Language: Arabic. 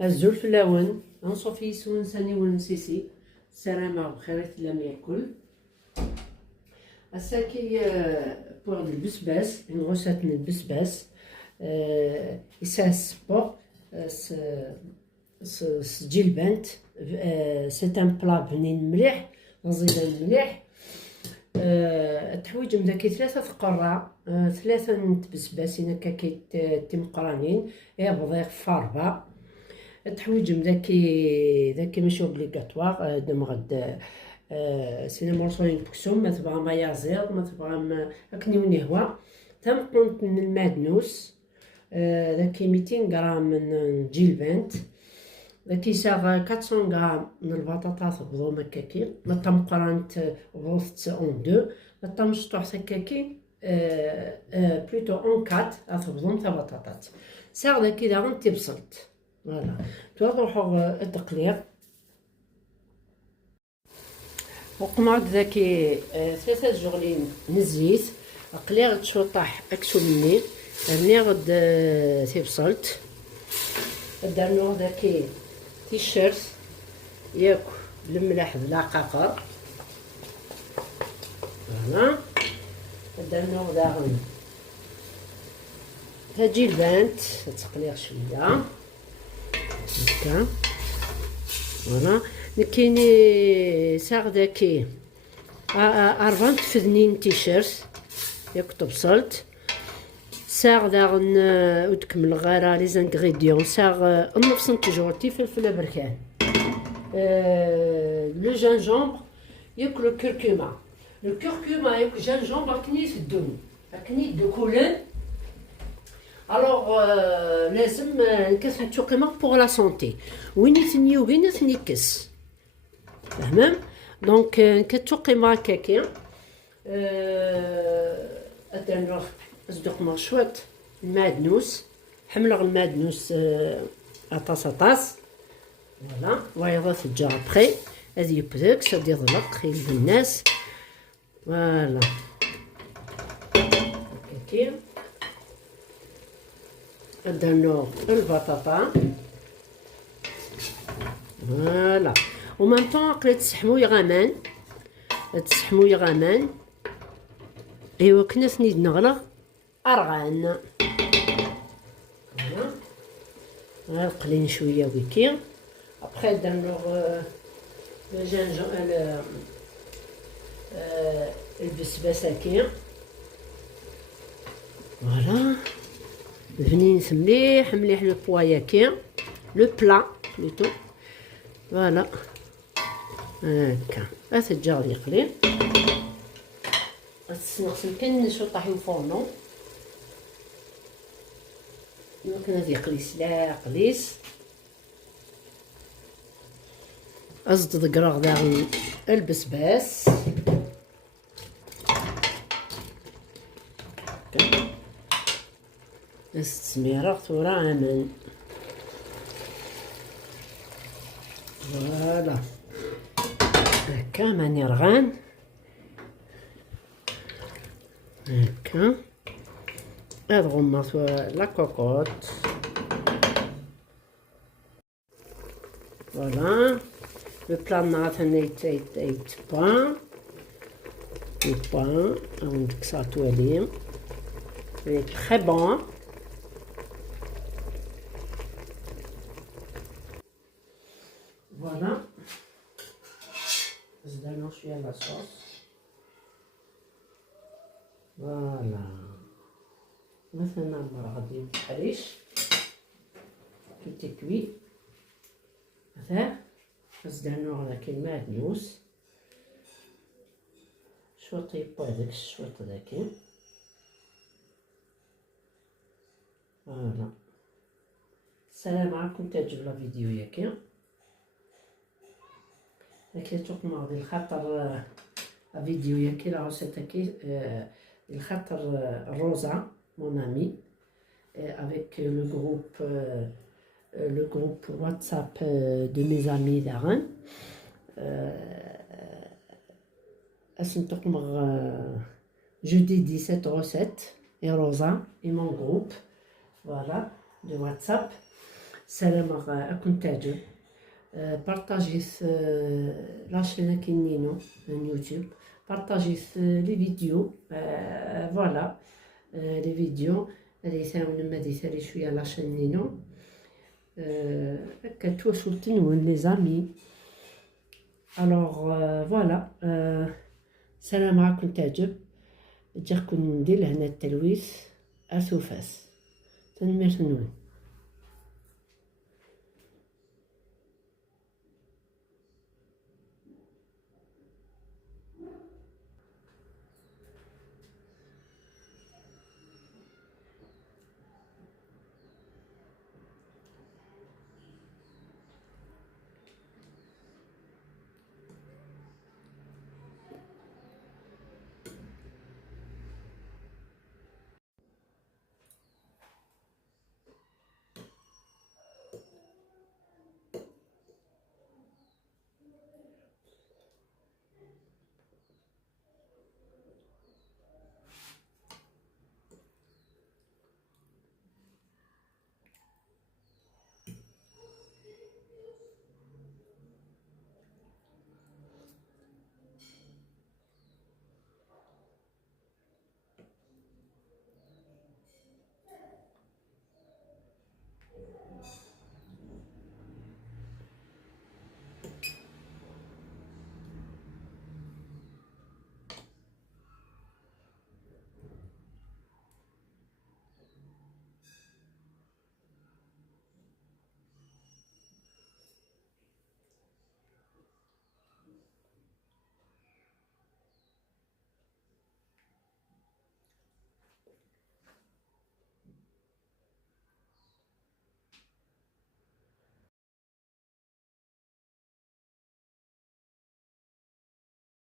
الزول في اللون نصوفي يسون ساني ونسيسي السلامة بخيرات لم يأكل الساكي بوغ البسباس نغوصات البسباس يساس بوغ سجلبانت سي ان بلا بنين مليح غزيلا مليح تحويج مداكي ثلاثة قرع ثلاثة نتبسباسين هكاكي تمقرانين يا بضيق فاربة تحويج ذاكي ماشي اوبليغاتوار دمغد سينا مرسولين بكسوم ما تبغى ما يازيض ما تبغى هكني ونهوى تم قنت من المادنوس ذاكي 200 غرام من جيلبانت ذاكي ساغ 400 غرام من البطاطا تبضو مكاكي ما تم قرانت غوث اون دو ما تم شطوح سكاكي بلوتو اون كات تبضو تا بطاطات ساغ ذاكي داغن تبصلت فوالا توضحوا التقلير وقمعد ذاكي ثلاثة جغلين نزيت قلير تشوطح اكسو مني رني غد تبصلت درنو ذاكي تيشيرت ياكو بالملاح بلا قاقر فوالا درنو داغن تجي البانت تقلير شويه هكا فوالا كايني ساغ داكي 40 فدنين تيشيرت ياك تبصلت ساغ داغن وتكمل غير لي زانغريديون ساغ نص تجورتي فلفل بركان لو جانجومبر ياكل الكركومه ياكل جانجومبر كني تدون كني دو كولن الوغ لازم نكس التقيمة بوغ لا سونتي وين يتنيو وين يتنيكس فهمم دونك كتقيمة هكاكي ادير اصدق مرشوط المادنوس حملغ المادنوس اطاس فوالا ويغا تجا ابخي هادي يبداك سادي يضلق يلد الناس فوالا هكاكي درنا البطاطا فوالا ومام طون قلت تسحمو يغامان ايوا كنا ثنيد نغلق ارغان فوالا قلين شويه ويكي ابخي درنا البسباس هكي فوالا بنين مليح مليح لو بواياكي لو بلا بلوتو فوالا هكا تجا يقلي غتسنغسل كان شو طاحي الفورنو يمكن هذا يقليس لا قليس ازد دقراغ داغن البسباس السميرة ثورة عمل فوالا هكا ماني رغان هكا هاد غمرت لا كوكوط فوالا لو بلان نعرف يت بان عندك ساتوالي تري بون فوالا زدنا شويه لاصوص فوالا مثلا غادي نحريش كي تكوي هذا زدنا على كلمه نوس شوطي بهذاك الشوط داكي فوالا السلام عليكم تعجب لا فيديو ياكي هكا توقما غادي الخاطر فيديو ياكي لا روسيت هاكي الخاطر روزا مون امي افيك لو جروب واتساب دو مي زامي داغن اسم توقما jeudi 17 recettes et Rosa et mon groupe voilà de WhatsApp سلامة أكون تعجب. بارطاجيت لاشين كاينينو يوتيوب، بارطاجيت لي فيديو، فوالا لي فيديو هادي تاعو لما ديتالي شويه لاشين نينو، هكا تواصلت نون لي زامي. الوغ فوالا سلامة كنت تعجب تجي كون ندير لهنا التلويث أسوفاس تنمير نون.